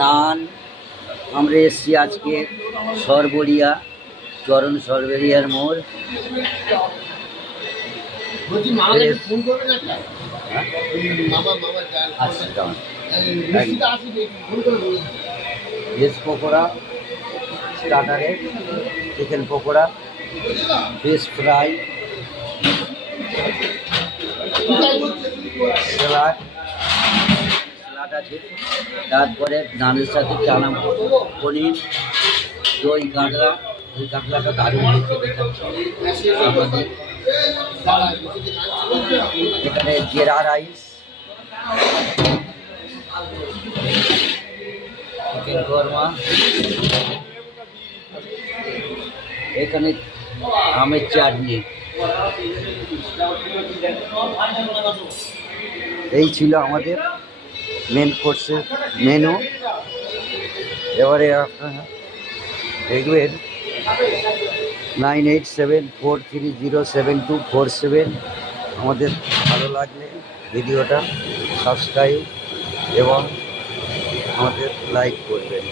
নান। আমরা এসছি আজকে সরবরিয়া, চরণ সরবরিয়ার মোড়। ভেজ পকোড়া, স্টার্টারে chicken pakora, fish fry, salad আছে, তারপরে নানের সাথে চানা পনির, দই কাঁকড়া। দই কাঁকড়াটা দারুণ আমাদের এখানে জিরা রাইস, চিকেন কোরমা, এখানে আমের চাটনি। এই ছিল আমাদের মেন কোর্সের মেনু। এবারে আপনারা দেখবেন 9874307247। আমাদের ভালো লাগলে ভিডিওটা সাবস্ক্রাইব এবং আমাদের লাইক করবেন।